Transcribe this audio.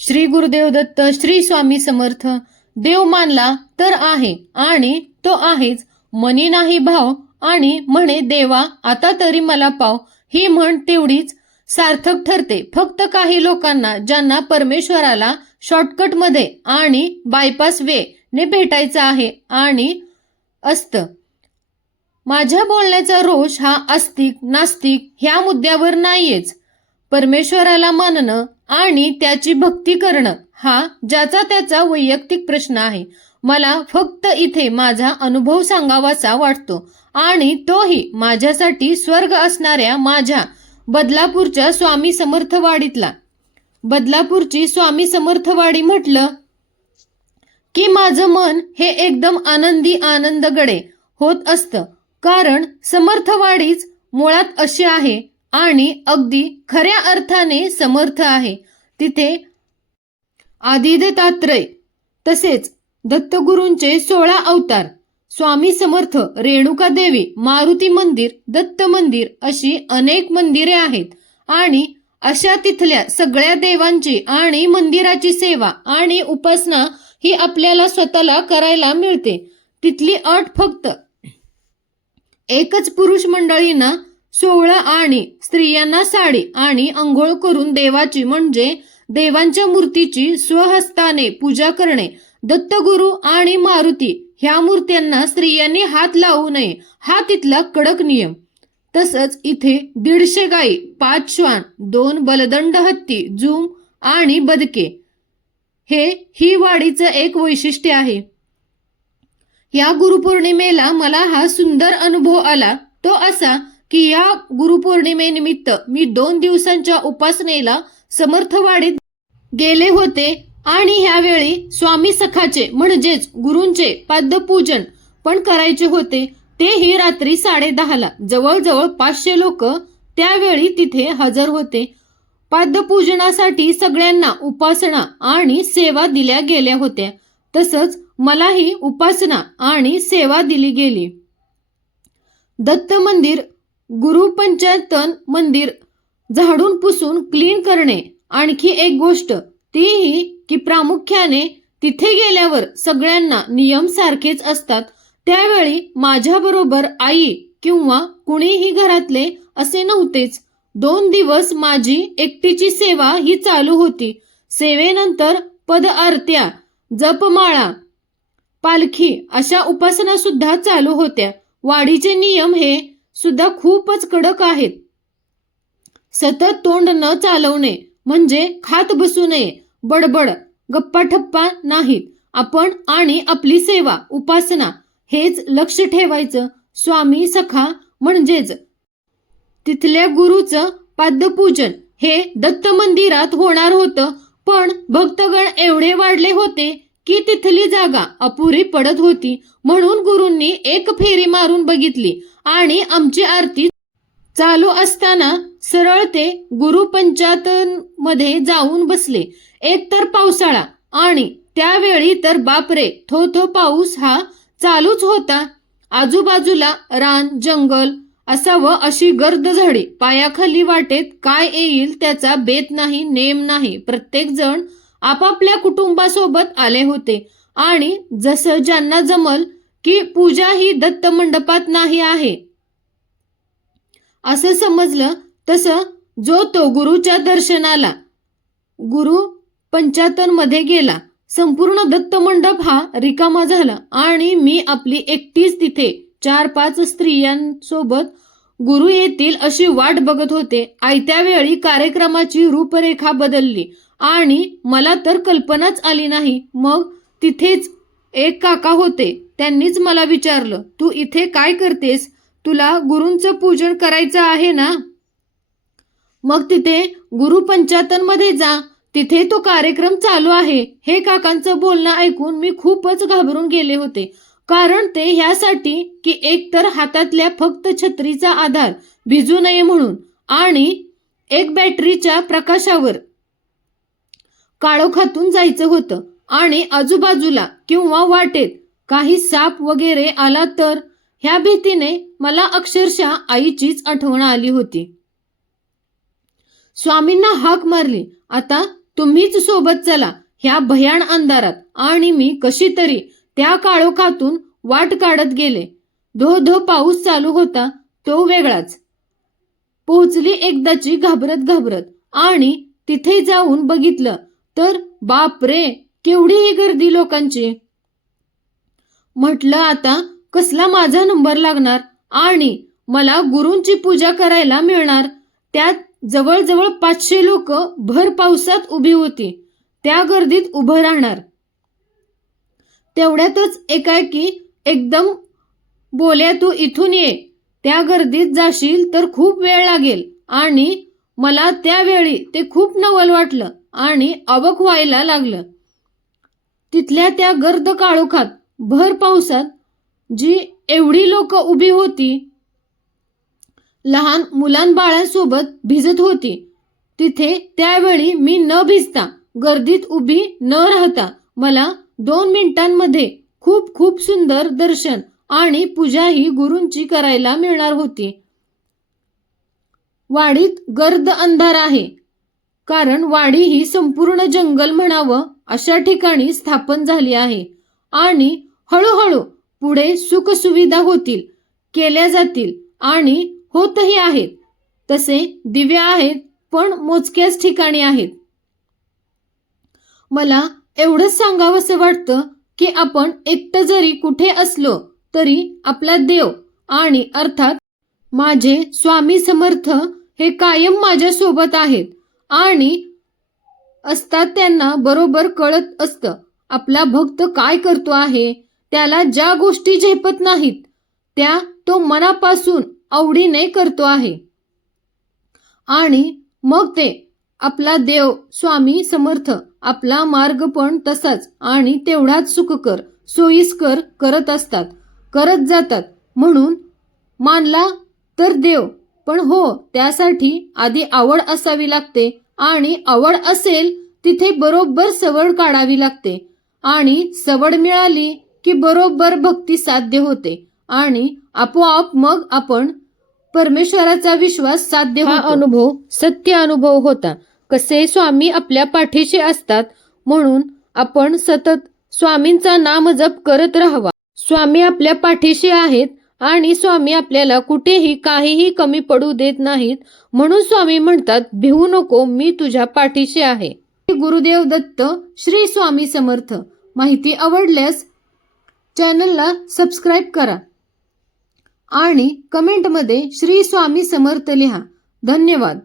श्री गुरुदेव दत्त श्री स्वामी समर्थ देव मानला तर आहे आणि तो आहेच. मनी नाही भाव आणि म्हणे देवा आता तरी मला पाव. ही म्हण तेवढीच सार्थक ठरते. फक्त काही लोकांना ज्यांना परमेश्वराला शॉर्टकटमध्ये आणि बायपास वे ने भेटायचं आहे आणि असतं. माझ्या बोलण्याचा रोष हा आस्तिक नास्तिक ह्या मुद्द्यावर नाहीयेच. परमेश्वराला मानणं आणि त्याची भक्ती करणं हा ज्याचा त्याचा वैयक्तिक प्रश्न आहे. मला फक्त इथे माझा अनुभव सांगावासा वाटतो आणि तोही माझ्यासाठी स्वर्ग असणाऱ्या माझ्या बदलापूरच्या स्वामी समर्थवाडीतला. बदलापूरची स्वामी समर्थवाडी म्हटलं की माझं मन हे एकदम आनंदी आनंदगडे होत असतं. कारण समर्थवाडीच मुळात अशी आहे आणि अगदी खऱ्या अर्थाने समर्थ आहे. तिथे आदिदत्तात्रय तसेच दत्तगुरूंचे सोळा अवतार स्वामी समर्थ रेणुका देवी मारुती मंदिर दत्त मंदिर अशी अनेक मंदिरे आहेत. आणि अशा तिथल्या सगळ्या देवांची आणि मंदिराची सेवा आणि उपासना ही आपल्याला स्वतःला करायला मिळते. तिथली अट फक्त एकच पुरुष मंडळींना सोहळा आणि स्त्रियांना साडी आणि अंघोळ करून देवाची म्हणजे देवांच्या मूर्तीची स्वहस्ताने पूजा करणे दत्तगुरु आणि मारुती ह्या मूर्त्यांना स्त्रियांनी हात लावू नये हा तिथला कडक नियम. तसंच इथे दीडशे गाई पाच श्वान दोन बलदंड हत्ती जूम आणि बदके. हे ही वाडीचं एक वैशिष्ट्य आहे. या गुरुपौर्णिमेला मला हा सुंदर अनुभव आला तो असा की या गुरुपौर्णिमेनिमित्त मी दोन दिवसांच्या उपासनेला समर्थवाडीत गेले होते आणि ह्यावेळी स्वामी सखाचे म्हणजेच गुरूंचे पाद्यपूजन पण करायचे होते. तेही रात्री साडे दहाला जवळजवळ पाचशे लोक त्यावेळी तिथे हजर होते. पाद्यपूजनासाठी सगळ्यांना उपासना आणि सेवा दिल्या गेल्या होत्या. तसंच मलाही उपासना आणि सेवा दिली गेली. दत्त मंदिर गुरुपंचायतन मंदिर झाडून पुसून क्लीन करणे आणखी एक गोष्ट तीही की प्रामुख्याने तिथे गेल्यावर सगळ्यांना नियम सारखेच असतात. त्यावेळी माझ्याबरोबर आई किंवा कुणीही घरातले असे नव्हतेच. दोन दिवस माझी एकटीची सेवा ही चालू होती. सेवेनंतर पद आरत्या जपमाळा पालखी अशा उपासना सुद्धा चालू होत्या. वाढीचे नियम हे सुद्धा खूपच कडक आहेत. सतत तोंड न चालवणे म्हणजे खात बसू नये बडबड गप्पा ठप्पा नाहीत. आपण आणि आपली सेवा उपासना हेच लक्ष ठेवायचं. स्वामी सखा म्हणजेच तिथल्या गुरुचं पाद्यपूजन हे दत्त मंदिरात होणार होतं पण भक्तगण एवढे वाढले होते की तिथली जागा अपुरी पडत होती म्हणून गुरूंनी एक फेरी मारून बघितली आणि आमची आरती चालू असताना सरळ ते गुरु मध्ये जाऊन बसले. एक तर पावसाळा आणि त्यावेळी तर बापरे थो थो पाऊस हा चालूच होता. आजूबाजूला रान जंगल असावं अशी गर्द झाडी. पायाखाली वाटेत काय येईल त्याचा बेत नाही नेम नाही. प्रत्येक जण आपापल्या कुटुंबासोबत आले होते. आणि जसं ज्यांना जमल की पूजा ही दत्त मंडपात नाही आहे. असं समजलं तसं जो तो गुरुच्या दर्शनाला गुरु पंचातनमध्ये गेला. संपूर्ण दत्त मंडप हा रिकामा झाला आणि मी आपली एकटीच तिथे चार पाच स्त्रियांसोबत गुरु येतील अशी वाट बघत होते. आयत्या वेळी कार्यक्रमाची रूपरेखा बदलली आणि मला तर कल्पनाच आली नाही. मग तिथेच एक काका होते. त्यांनीच मला विचारलं तू इथे काय करतेस? तुला गुरूंचं पूजन करायचं आहे ना? मग तिथे गुरु पंचायतनमध्ये जा. तिथे तो कार्यक्रम चालू आहे. हे काकांचं बोलणं ऐकून मी खूपच घाबरून गेले होते. कारण ते ह्यासाठी की एकतर हातातल्या फक्त छत्रीचा आधार भिजू नये म्हणून आणि एक बॅटरीच्या प्रकाशावर काळोखातून जायचं होतं. आणि आजूबाजूला किंवा वाटेत काही साप वगैरे आला तर ह्या भीतीने मला अक्षरशः आईचीच आठवण आली होती. स्वामींना हाक मारली आता तुम्हीच सोबत चला ह्या भयान अंधारात. आणि मी कशी तरी त्या काळोखातून वाट काढत गेले. धो धो पाऊस चालू होता तो वेगळाच. पोहोचली एकदाची घाबरत घाबरत आणि तिथे जाऊन बघितलं तर बाप रे केवढी ही गर्दी लोकांची. म्हटलं आता कसला माझा नंबर लागणार? आणि मला गुरूंची पूजा करायला मिळणार? त्यात जवळजवळ पाचशे लोक भर पावसात उभी होती. त्या गर्दीत उभं राहणार. तेवढ्यातच एकाएकी एकदम बोल्या तू इथून ये. त्या गर्दीत जाशील तर खूप वेळ लागेल. आणि मला त्यावेळी ते खूप नवल वाटलं आणि अवक व्हायला लागलं. तिथल्या त्या गर्द काळोखात भर पावसात जी एवढी लोक उभी होती लहान मुलांबाळांसोबत भिजत होती तिथे त्यावेळी मी न भिजता गर्दीत उभी न राहता मला दोन मिनिटांमध्ये खूप खूप सुंदर दर्शन आणि पूजाही गुरूंची करायला मिळणार होती. वाडीत गर्द अंधार आहे. कारण वाडी ही संपूर्ण जंगल म्हणावं अशा ठिकाणी स्थापन झाली आहे. आणि हळूहळू पुढे सुखसुविधा होतील केल्या जातील आणि होतही आहेत. तसे दिवे आहेत पण मोजक्याच ठिकाणी आहेत. मला एवढंच सांगावंसं वाटतं की आपण एकटं जरी कुठे असलो तरी आपला देव आणि अर्थात माझे स्वामी समर्थ हे कायम माझ्या सोबत आहेत आणि असतात त्यांना बरोबर कळत असतं. आपला भक्त काय करतो आहे? त्याला ज्या गोष्टी झेपत नाहीत त्या तो मनापासून आवडीने करतो आहे. आणि मग ते आपला देव स्वामी समर्थ आपला मार्ग पण तसाच आणि तेवढाच सुखकर सोयीस्कर करत असतात. करत जातात. म्हणून मानला तर देव पण हो त्यासाठी आधी आवड असावी लागते आणि आवड असेल तिथे बरोबर सवड काढावी लागते. आणि सवड मिळाली की बरोबर भक्ती साध्य होते आणि आपोआप मग आपण परमेश्वराचा विश्वास साध्य हा अनुभव सत्य अनुभव होता. कसे स्वामी आपल्या पाठीशी असतात म्हणून आपण सतत स्वामींचा नाम जप करत राहावा. स्वामी आपल्या पाठीशी आहेत आणि स्वामी आपल्याला कुठेही काहीही कमी पडू देत नाहीत म्हणून स्वामी म्हणतात भिवू नको मी तुझ्या पाठीशी आहे. गुरुदेव दत्त श्री स्वामी समर्थ. माहिती आवडल्यास चॅनलला सबस्क्राईब करा आणि कमेंटमध्ये श्री स्वामी समर्थ लिहा. धन्यवाद.